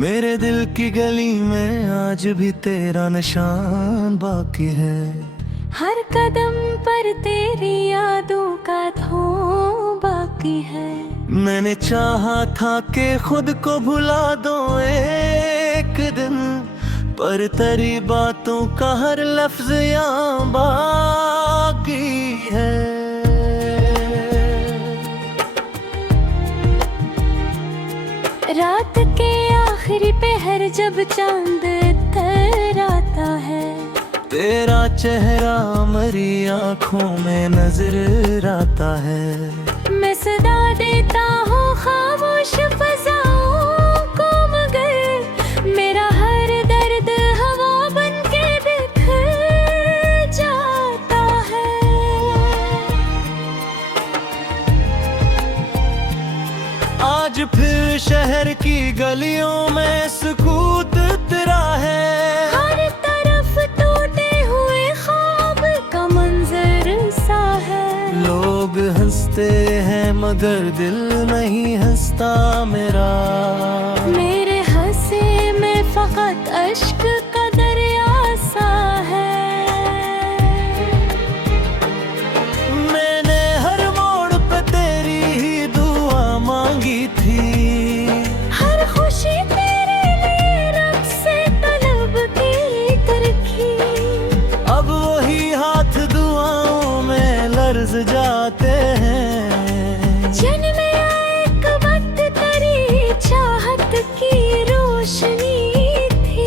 मेरे दिल की गली में आज भी तेरा निशान बाकी है। हर कदम पर तेरी यादों का धूम बाकी है। मैंने चाहा था कि खुद को भुला दो एक दिन, पर तेरी बातों का हर लफ्ज यहाँ बाकी है। रात के आखिरी पहर जब चांद इतर है, तेरा चेहरा मेरी आँखों में नजर आता है। मैं सदा देता हूँ खामोश फज़ाओं को, मगर मेरा हर दर्द हवा बन के बिखर जाता है। आज फिर शहर की गलियों में सुकूत तेरा है। हर तरफ टूटे हुए ख्वाब का मंजर सा है। लोग हंसते हैं मगर दिल नहीं हंसता मेरा। मेरे हंसे में फकत अश्क का दरिया सा है। मैंने हर मोड़ पे तेरी ही दुआ मांगी थी। हर खुशी तेरे लिए रब से तलब की तरखी। अब वही हाथ दुआओं में लर्ज जाते हैं। जन्म एक वक्त तेरी चाहत की रोशनी थी।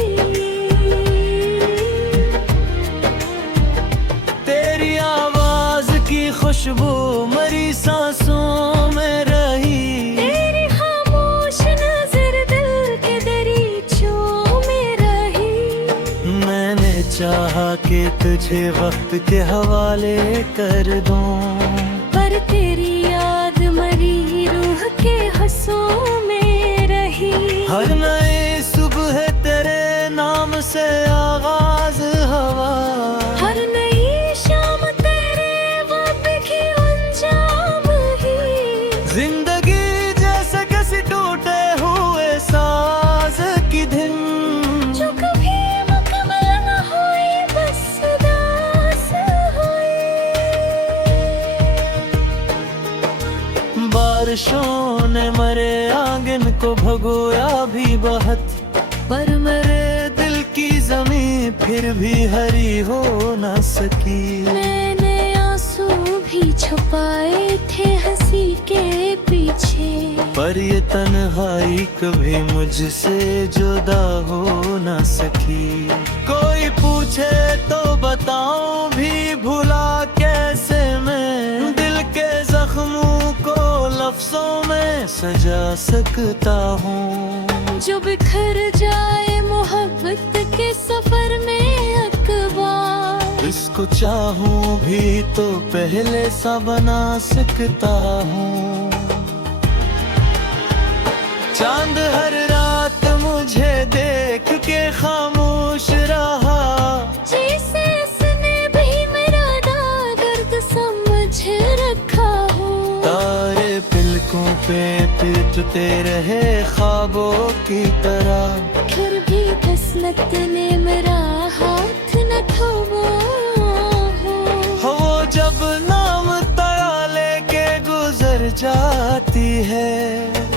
तेरी आवाज की खुशबू मेरी सांसों में रही। तेरी खामोश नजर दिल के दरीचों में रही। मैंने चाहा कि तुझे वक्त के हवाले कर दूं, पर तेरी याद मरी रूह के हंसों में रही। हर नई सुबह तेरे नाम से आगाज हवा। हर नई शाम तेरे वापे की अंजाम ही। जिंदगी जैसे किसी टूटे हुए साज की धुन, जो कभी मुकम्मल न हुई बस दास हुई। बारिशों ने मरे आंगन को भगोया भी बहुत, पर मेरे दिल की जमीन फिर भी हरी हो न सकी। मैंने आंसू भी छुपाए थे हंसी के पीछे, पर ये तन्हाई कभी मुझसे जुदा हो न सकी। कोई पूछे तो बताऊं भी भुला कैसे मैं, दिल के जख्मों को लफ्जों में सजा सकता हूँ। जो बिखर जाए मोहब्बत के सफर में अकबार। इसको चाहूं भी तो पहले सा बना सकता हूँ। चांद हर रात मुझे देख के खामोश रहा, जैसे उसने भी मेरा दर्द समझ रखा हो। तारे पिलकों पे पीटते रहे ख्वाबों की तरह, फिर भी किस्मत ने मेरा हाथ न थामा हो। वो जब नाम तड़ा लेके गुजर जाती है,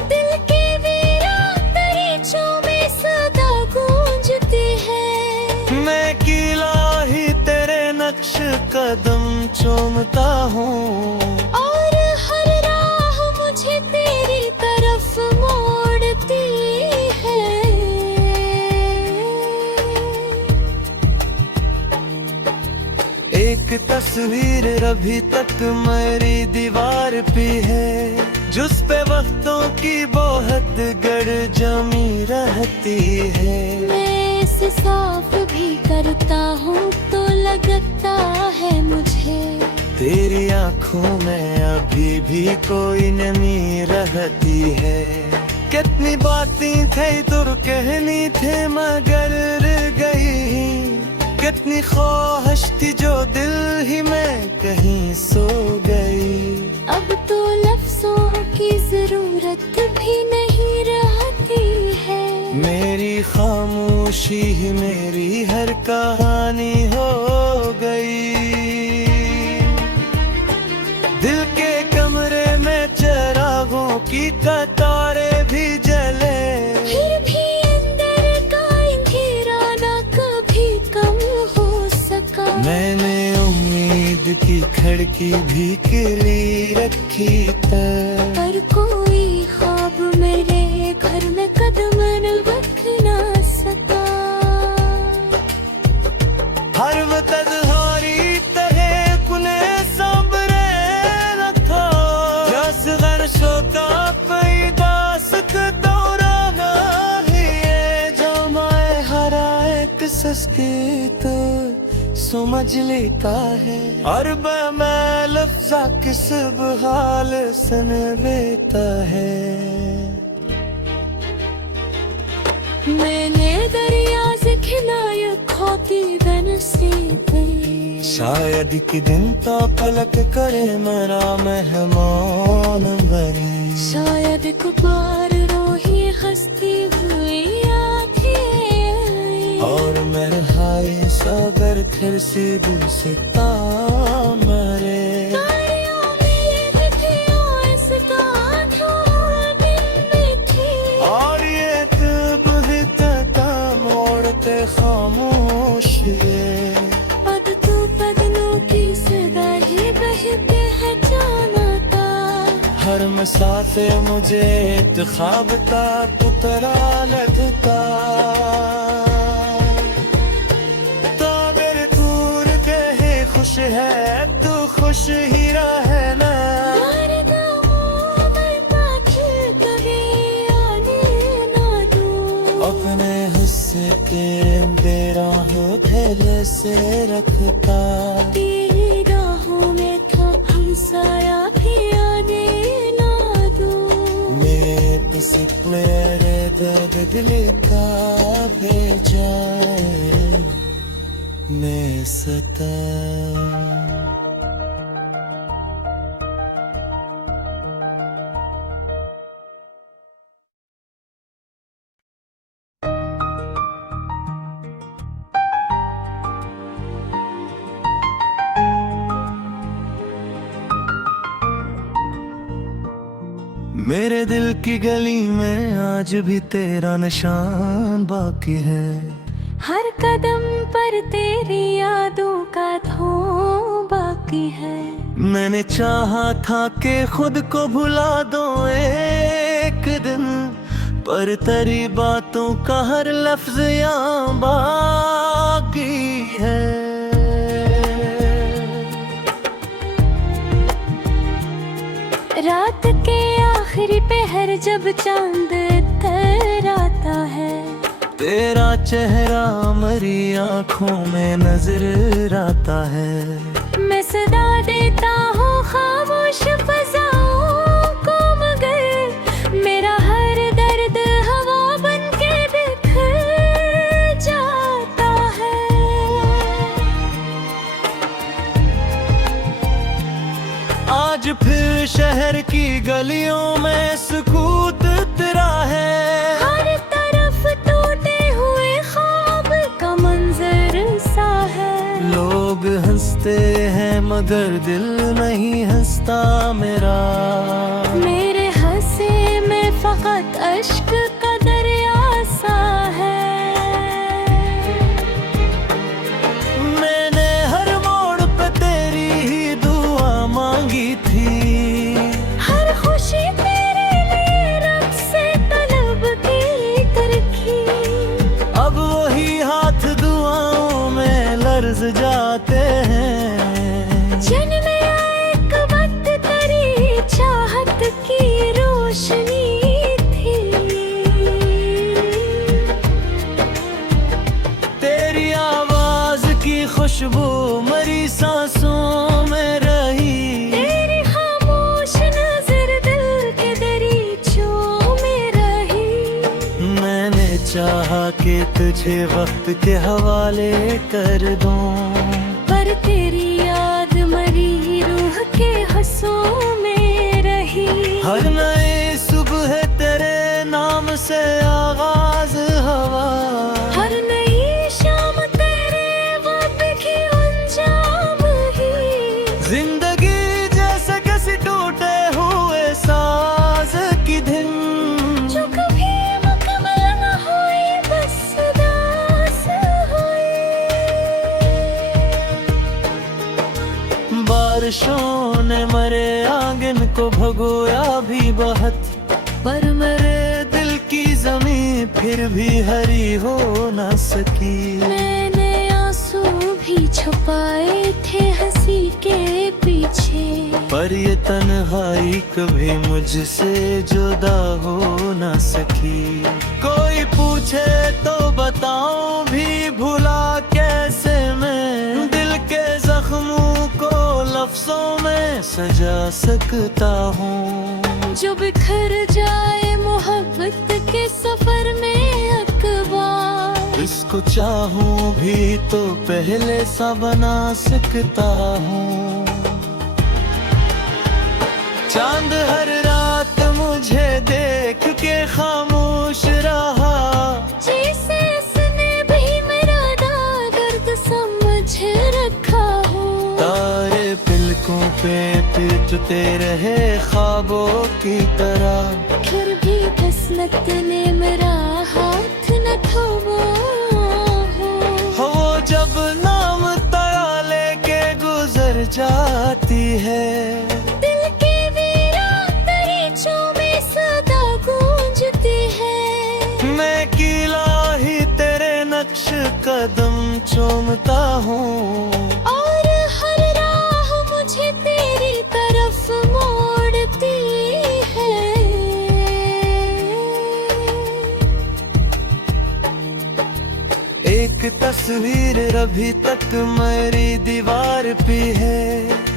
दिल के वीरान दरीचों में सदा गूंजती है। मैं कीला ही तेरे नक्श कदम चूमता हूँ। और हर राह मुझे तेरी तरफ मोड़ती है। एक तस्वीर अभी तक मेरी दीवार पे है, जिस पे वक्तों की बहुत गड़ जमी रहती है। मैं इसे साफ भी करता हूँ तो लगता है मुझे, तेरी आंखों में अभी भी कोई नमी रहती है। कितनी बातें थे तो कहनी थे मगर रह गई, कितनी ख्वाहिश थी जो दिल ही में कहीं सो गई। अब तो लफ्जों की जरूरत भी नहीं रहती है। मेरी खामोशी ही मेरी हर कहानी हो गई। दिल के कमरे में चिरागों की कतारें भी जले, फिर भी अंदर का अंधेरा ना कभी कम हो सका। मैंने उम्मीद की खिड़की भी खुली रखी पर कोई ख्वाब मेरे घर में कदम रख ना सका। हर वक्त हारी तहे कुने सब्रे रखा, जस घर शोका पैदा सक दौराना ही जो मैं हराए किसस की तो समझ लेता है। और मैं लफ्जा किस हाल सन लेता है। मैंने दरिया से खिलाया खोती बन से गई। शायद कि दिन तो पलक करे मेरा मेहमान बने। शायद कुपार रोही हंसती हुई आती और मेरे हाय सागर फिर से गुस्सा मरे। और ये तब हिता मोड़ते खामोश पद तो बदनों की सदा ही बहते है जानता। हर मसाफे मुझे ख्वाब का पुतरा लगता। ताबिर दूर कहे खुश है तू खुश ही रहना। अपने हिस्से तेरे बेरा हो थैले से रखता। तेरी राहों में था हमसाया भी आने ना दो। मैं तो सिर्फ मेरे दर्द दिल का भेजा मैं सता। मेरे दिल की गली में आज भी तेरा निशान बाकी है। हर कदम पर तेरी यादों का धों बाकी है। मैंने चाहा था कि खुद को भुला दो एक दिन, पर तेरी बातों का हर लफ्ज यहाँ बाकी है। रात के आखिरी पहर जब चांद इतर है, तेरा चेहरा मेरी आँखों में नजर आता है। मैं सदा देता हूँ खामोश फज़ाओं को, मगर मेरा हर दर्द हवा बन के बिखर जाता है। आज फिर शहर की गलियों में सुकूत तेरा है। हर तरफ टूटे हुए ख्वाब का मंजर सा है। लोग हंसते हैं मगर दिल नहीं हंसता मेरा। मेरे हंसे में फकत अश्क का दरिया सा है। मैंने हर मोड़ पे तेरी ही दुआ मांगी थी। हर खुशी तेरे लिए रब से तलब की तरकी। अब वही हाथ दुआओं में लर्ज जाते हैं। जन्म एक वक्त तेरी चाहत की रोशनी थी। तेरी आवाज की खुशबू मेरी सांसों में रही। तेरी खामोश नजर दिल के दरीचों में रही। मैंने चाहा कि तुझे वक्त के हवाले कर दूं, पर तेरी याद मरी रूह के हंसों में रही। हर नई सुबह तेरे नाम से आगाज बारिशों ने मरे आंगन को भगोया भी बहुत, पर मेरे दिल की जमीन फिर भी हरी हो ना सकी। मैंने आंसू भी छुपाए थे हंसी के पीछे, पर ये तन्हाई कभी मुझसे जुदा हो ना सकी। कोई पूछे तो बताऊं भी भुला कैसे मैं, दिल के जख्मों को लफ्जों में सजा सकता हूँ। जो बिखर जाए मोहब्बत के सफर में अखबार, इसको चाहूं भी तो पहले सा बना सकता हूँ। चांद हर रात मुझे देख के खामोश रहा, जैसे उसने भी मेरा दर्द समझ रखा हो। तारे पलकों पे पीटते रहे ख्वाबों की तरह, फिर भी किस्मत ने मेरा हाथ न थामा हो। वो जब नाम तेरा लेके गुजर जाती है, दिल के वीरान दरीचों में सदा गूंजती है। मैं कीला ही तेरे नक्श कदम चूमता हूँ, और हर राह मुझे तेरी तरफ मोड़ती है। एक तस्वीर अभी तक मेरी दीवार पे है,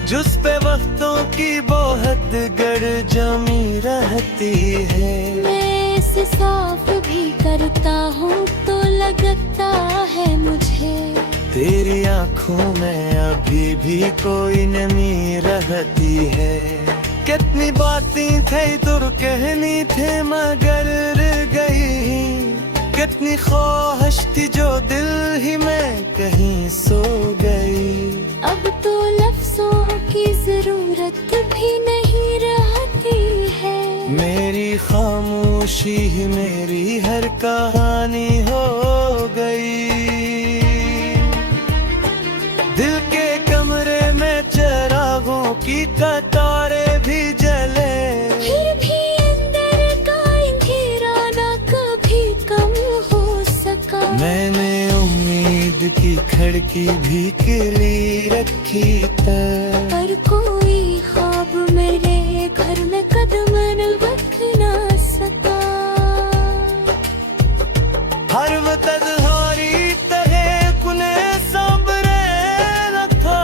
जिस पे वक्तों की बहुत गड़ जमी रहती है। मैं इसे साफ भी करता हूँ तो लगता है मुझे, तेरी आँखों में अभी भी कोई नमी रहती है। कितनी बातें थी तुर कहनी थे मगर रह गई, कितनी ख्वाहिश थी जो दिल ही में कहीं सो गई। अब तो लफ्जों की जरूरत भी नहीं रहती है। मेरी खामोशी ही मेरी हर कहानी हो गई। दिल के कमरे में चिरागों की कतारें भी जले, फिर भी अंदर का अंधेरा ना कभी कम हो सका। मैंने उम्मीद की खिड़की भी खुली रखी पर कोई ख्वाब मेरे घर में कदम रख ना सका। हर वतन हारी तहे कुने सबरे रखा,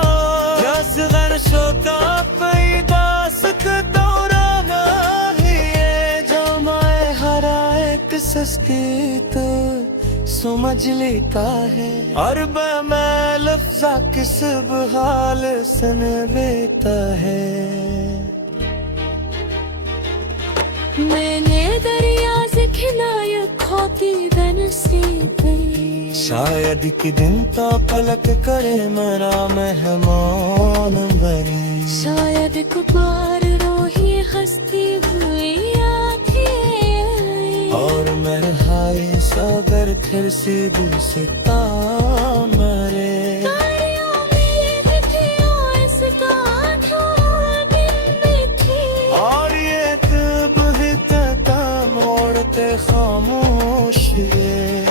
जस घर शोका पैदा सक दौराना ही ये जमाए हरा एक सस्ती तो समझ लेता है। और मैं लफ्जा किस हाल सन देता है। मैंने दरिया से खिलाया खोती बन से गई, शायद कि दिन तो पलक करे मेरा मेहमान बने। शायद कुपार रोही हंसती हुई आंखें, और मेरे हाय सागर फिर से गुस्सा मरे। तारियों में भी थी इस गाँठों दिन में थी, और ये तब ही तता मोड़ते खामोश ये,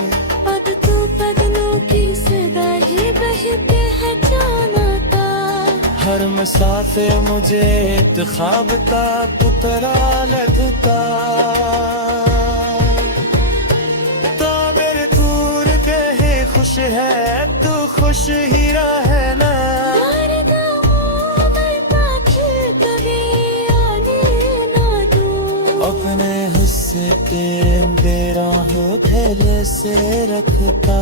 पद तो पदनों की सदा ही बहते हैं जानता। हर मसाफे मुझे एक ख्वाब का पुतरा लगता। ताबिर दूर कहे खुश है तू खुश ही रहना। अपने हुस्से तेरे बेराहों थैले से रखता।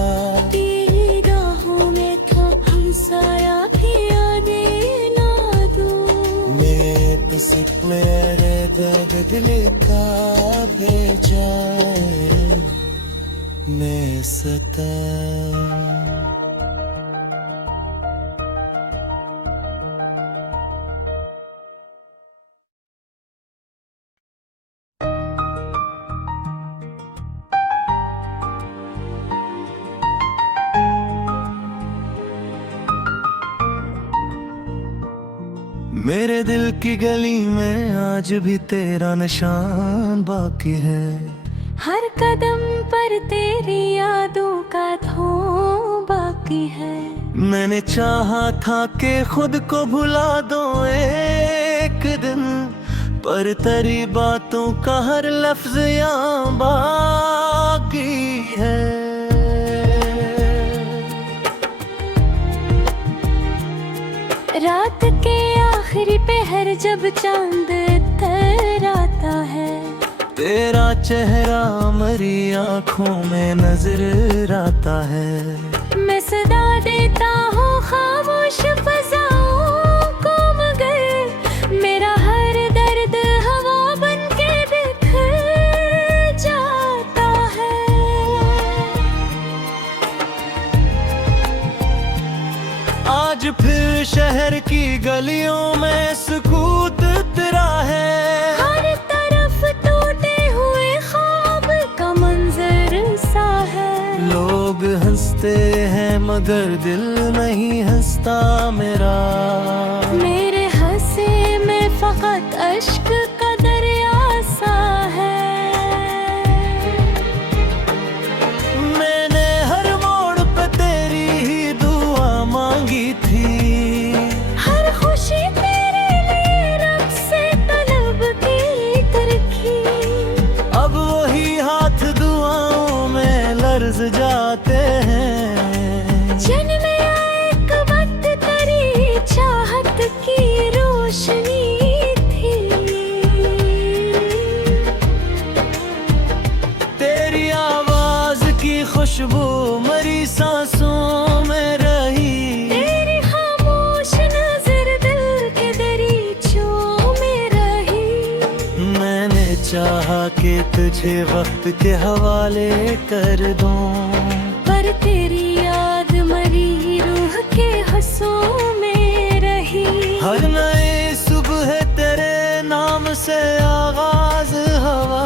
तेरी राहों में था हमसाया भी आने ना दूं। मैं सिर्फ मेरे दर्द दिल का भेजा मैं सता। मेरे दिल की गली में आज भी तेरा निशान बाकी है। हर कदम पर तेरी यादों का धूम बाकी है। मैंने चाहा था कि खुद को भुला दो एक दिन, पर तेरी बातों का हर लफ्ज यहाँ बाकी है। रात के आखिरी पहर जब चांद इतराता है, तेरा चेहरा मेरी आँखों में नजर आता है। मैं सदा देता हूँ खामोश फज़ाओं को, मगर मेरा हर दर्द हवा बन के बिखर जाता है। आज फिर शहर की गलियों में सुकूत तेरा है। हर तरफ टूटे हुए ख्वाब का मंजर सा है। लोग हंसते हैं मगर दिल नहीं हंसता मेरा। मेरे हंसे में फकत अश्क का दरिया सा है। मैंने हर मोड़ पे तेरी ही दुआ मांगी थी। हर खुशी तेरे लिए रब से तलब की तरखी। अब वही हाथ दुआओं में लर्ज जाते हैं। जन्म एक वक्त तेरी चाहत की रोशनी थी। तेरी आवाज की खुशबू मेरी सांसों में रही। तेरी खामोश नजर दिल के दरीचों में रही। मैंने चाहा कि तुझे वक्त के हवाले कर दूं, पर तेरी याद मरी रूह के हंसों में रही। हर नई सुबह तेरे नाम से आगाज हवा।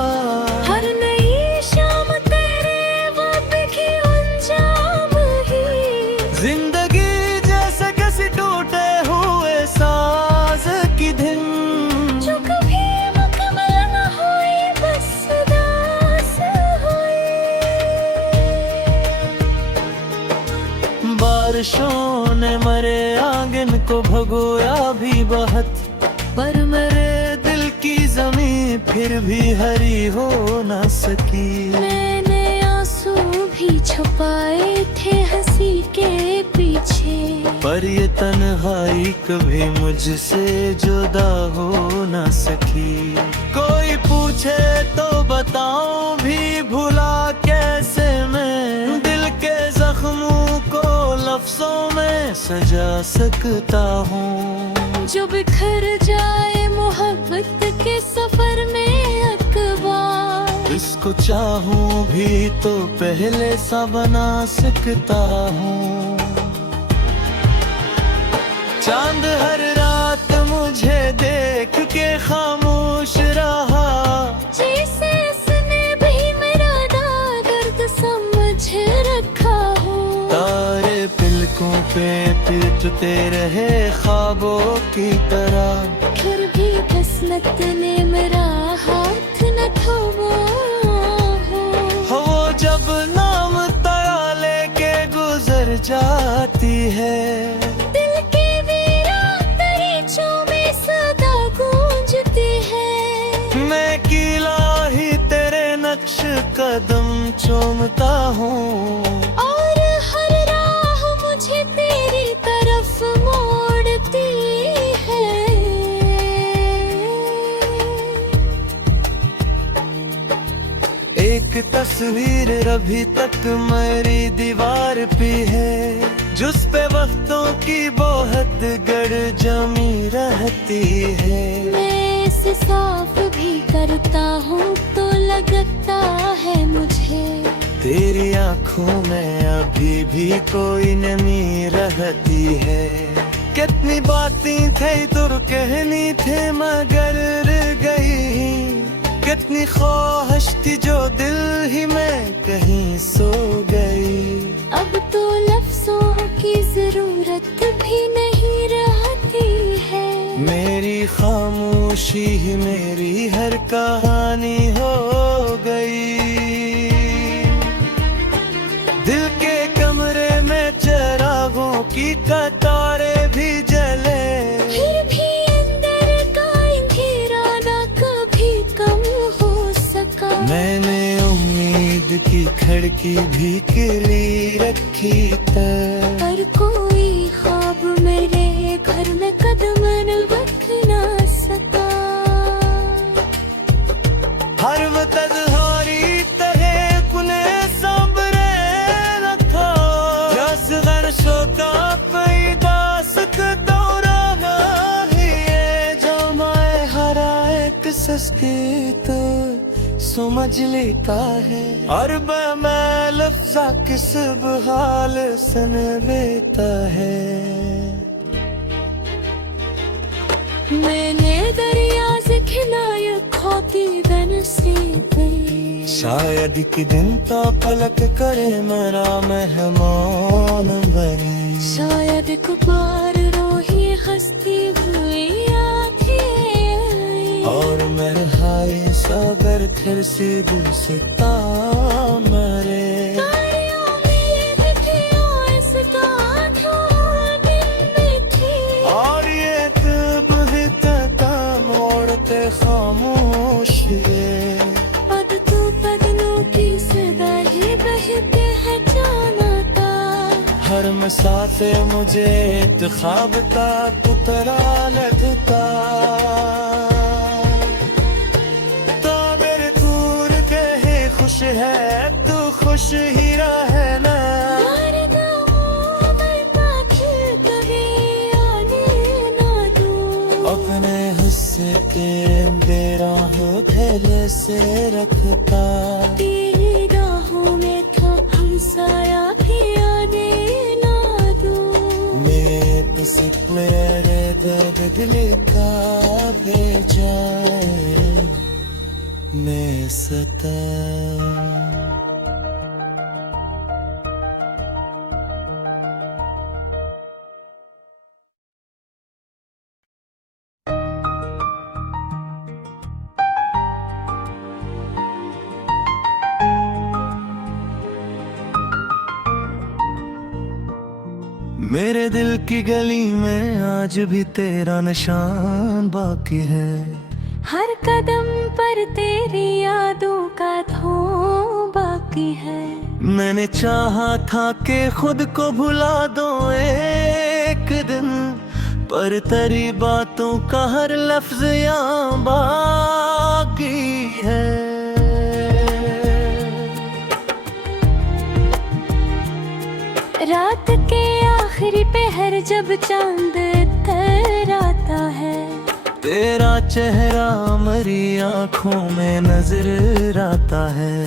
हर नई शाम तेरे वाद की अंजाम ही। जिंदगी जैसे किसी टूटे हुए साज की धुन, जो कभी मुकम्मल न हुई बस दास हुई। बारिशों ने मरे आंगन को भगोया भी बहुत, पर मेरे दिल की जमीन फिर भी हरी हो न सकी। मैंने आंसू भी छुपाए थे हंसी के पीछे, पर ये तन्हाई कभी मुझसे जुदा हो न सकी। कोई पूछे तो बताऊं भी भुला कैसे मैं, दिल के जख्मों को लफ्जों में सजा सकता हूँ। जो बिखर जाए मोहब्बत के सफर में अकबार, इसको चाहूं भी तो पहले सा बना सकता हूँ। चांद हर रात मुझे देख के खामोश रहा, जैसे इसने भी मेरा दर्द समझ रखा हो। तारे पिलकों पे पीटते रहे ख्वाबों की तरह, फिर भी किस्मत ने मेरा हाथ न थामा हो। वो जब नाम तेरा लेके गुजर जाती है, दिल के वीरान दरीचों में सदा गूंजती है। मैं कीला ही तेरे नक्श कदम चूमता हूँ। और हर राह मुझे तेरी तरफ मोड़ती है। एक तस्वीर अभी तक मेरी दीवार पे है, जिस पे वक्तों की बहुत गड़ जमी रहती है। मैं इसे साफ भी करता हूँ तो लगता है मुझे, तेरी आँखों में अभी भी कोई नमी रहती है। कितनी बातें थी तो कहनी थे मगर रह गई, कितनी ख्वाहिश थी जो दिल ही में कहीं सो गई। अब तो लफ्जों की जरूरत भी नहीं रहती है। खामोशी ही मेरी हर कहानी हो गई। दिल के कमरे में चिरागों की कतारें भी जले, फिर भी अंदर का अंधेरा ना कभी कम हो सका। मैंने उम्मीद की खिड़की भी किली रखी पर कोई ख्वाब मेरे घर में कदम रख ना सका। हर वक्त हारी तरह कुने सब्र रखा, जस गन शोता पैदा सक दौराना ही है। जो मैं हरा एक सस्ती तो समझ लेता है, और मैं लफ्जा किस बहाल सन लेता है। मैंने दरिया से खिलाया खोती दन से गई। शायद कि दिन तो पलक करे मेरा मेहमान बने। शायद कुबार रोही हंसती हुई आंखें, और मेरे हाय सागर फिर से गुस्सा मरे। और ये तब ही तता मोड़ते खामोश है। पद तू पदनों की सदा ही बहते है जानता। हर मसा से मुझे ख्वाब का पुतरा लगता। तो मेरे दूर कहे खुश है तू खुश ही रहना। अपने हिस्से तेरे बेराहों थैले से रखता। तेरी राहों में था हमसाया भी आने ना दूं। मैं मेरे दर्द दिल का भेजा मैं सता। मेरे दिल की गली में आज भी तेरा निशान बाकी है। हर कदम पर तेरी यादों का धों बाकी है। मैंने चाहा था कि खुद को भुला दो एक दिन, पर तेरी बातों का हर लफ्ज यहाँ बाकी है। रात के आखिरी पहर जब चांद तराता है, तेरा चेहरा मेरी आँखों में नजर आता है।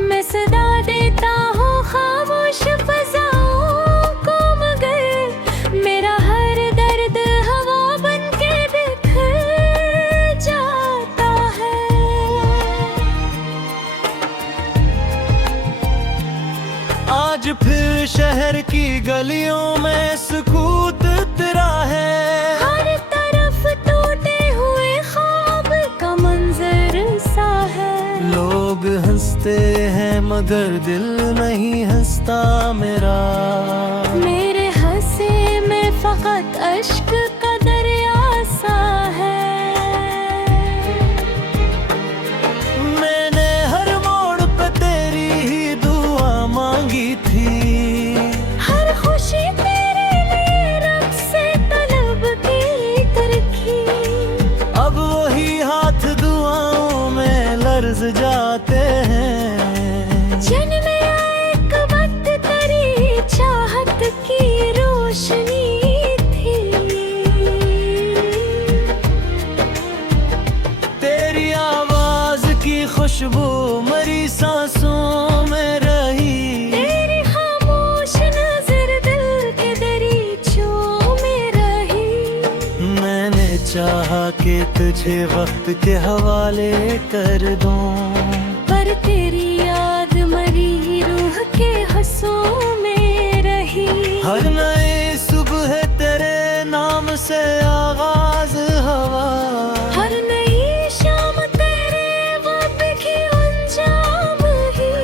मैं सदा देता हूँ खामोश फज़ाओं को, मगर मेरा हर दर्द हवा बन के बिखर जाता है। आज फिर शहर की गलियों में सुकूत तेरा है। हर तरफ टूटे हुए ख्वाब का मंजर सा है। लोग हंसते हैं मगर दिल नहीं हंसता मेरा। मेरे हंसे में फकत अश्क का दरिया सा है। मैंने हर मोड़ पे तेरी ही दुआ मांगी थी। हर खुशी तेरे लिए रब से तलब की तरकी। अब वही हाथ दुआओं में लर्ज जाते हैं। जन्म एक वक्त तेरी चाहत की रोशनी थी। तेरी आवाज की खुशबू मेरी सांसों में रही। तेरी खामोश नजर दिल के दरीचों में रही। मैंने चाहा कि तुझे वक्त के हवाले कर दूं, पर तेरी याद मरी रूह के हंसों में रही। हर नई सुबह तेरे नाम से आगाज हवा। हर नई शाम तेरे वादे की अंजाम ही।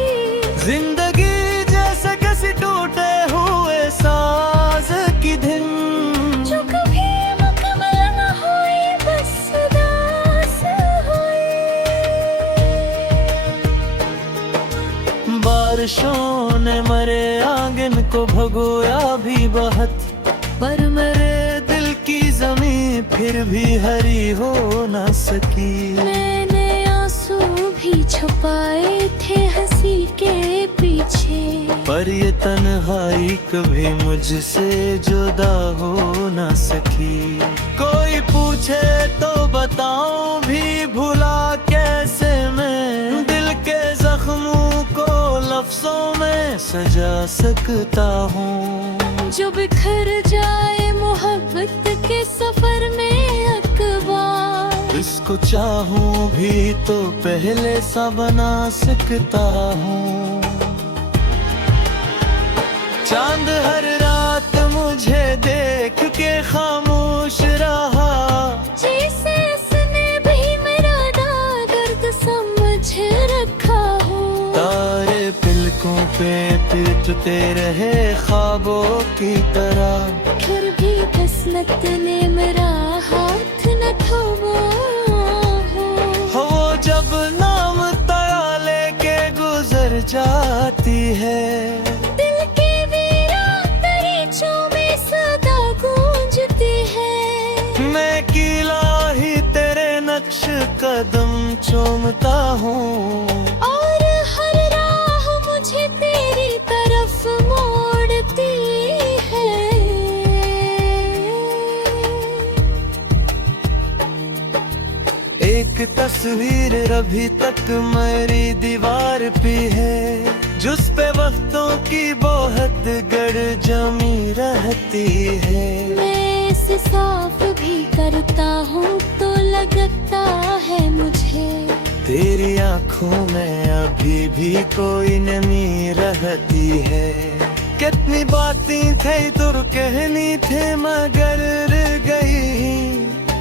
जिंदगी जैसे किसी टूटे हुए साज की धुन, जो कभी मुकम्मल न हुई बस दास हुई। बारिशों ने मरे आंगन को भगोया भी बहुत, पर मेरे दिल की जमीन फिर भी हरी हो न सकी। मैंने आंसू भी छुपाए थे हंसी के पीछे, पर ये तन्हाई कभी मुझसे जुदा हो न सकी। कोई पूछे तो बताऊं भी भुला कैसे मैं, दिल के जख्मों को लफ्जों में सजा सकता हूँ। जो बिखर जाए मोहब्बत के सफर में अकबार, इसको चाहूं भी तो पहले सा बना सकता हूँ। चांद हर रात मुझे देख के खामोश रहा, जैसे इसने भी मेरा दर्द समझ रखा हो। तारे पिलकों पे पीटते रहे ख्वाबों की तरह, फिर भी किस्मत ने मेरा हाथ न थामा हो। वो जब नाम तारा लेके गुजर जाती है, दिल के वीरान दरीचों में सदा गूंजती है। मैं कीला ही तेरे नक्श कदम चूमता हूँ। और हर राह मुझे तेरी तरफ मोड़ती है। एक तस्वीर अभी तक मेरी दीवार पे है, जिस पे वक्तों की बहुत गड़ जमी रहती है। मैं इसे साफ भी करता हूँ तो लगता है मुझे, तेरी आँखों में अभी भी कोई नमी रहती है। कितनी बातें थी तुर कहनी थे मगर रह गई,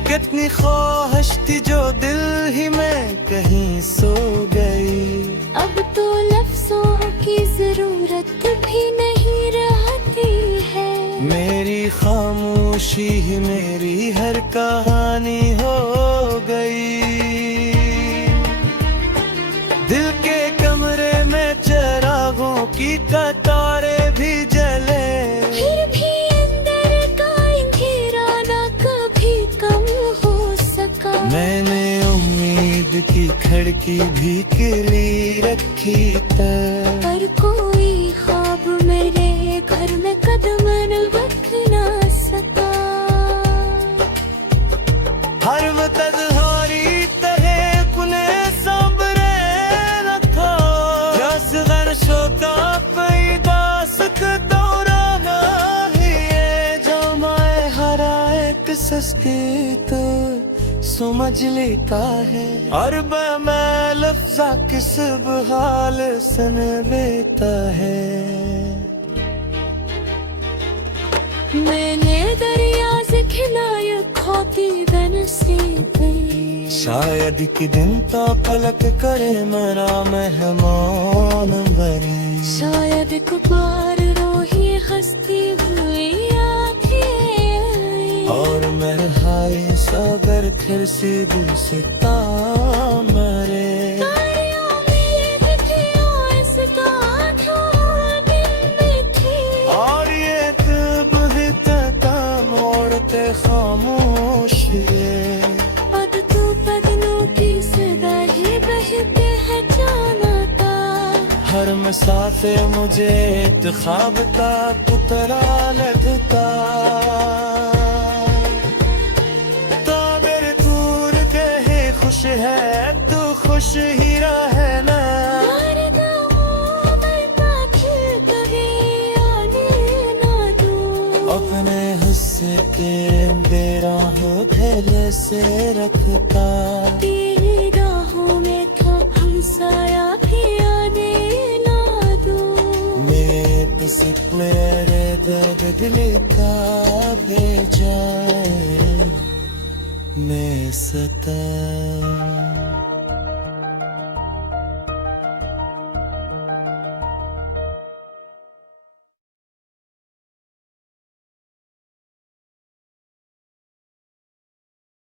कितनी ख्वाहिश थी जो दिल ही में कहीं सो गई। अब तो लफ्जों की जरूरत भी नहीं रहती है। मेरी खामोशी ही मेरी हर कहानी हो गई। दिल के कमरे में चिरागों की कतारें भी जले, फिर भी अंदर का अंधेरा ना कभी कम हो सका। मैंने उम्मीद की खिड़की भी खुली रखी पर कोई ख्वाब मेरे घर में कदम रख ना सका। हर वक्त हारी तरह कुने सबरे रखा, जस घर शोका पैदा सक दौराना ही है। जो मैं हरा एक सस्ती तो समझ लेता है, और मैं लफ्जा किस हाल सन लेता है। मैंने दरिया से खिलाया खोती बन से गई। शायद कि दिन तो पलक करे मेरा मेहमान बने, शायद एक बार रोही हंसती हुई आंखें, और मेरे हाय सबर फिर से गुस्सा मरे। और ये तब ही तक मोड़ते खामोश ये, पद तो बदनों की सदा ही बहते हैं जानता। हर मसाफे मुझे ख्वाब का पुतरा लगता। ताबिर दूर कहे खुश है तू खुश ही रहना। अपने हिस्से तेरे बेराहों गले से रखता, तेरी राहों में था हमसाया भी आने ना दो। मेरे मेरे दर्द दिल का भेजा, ने सताया।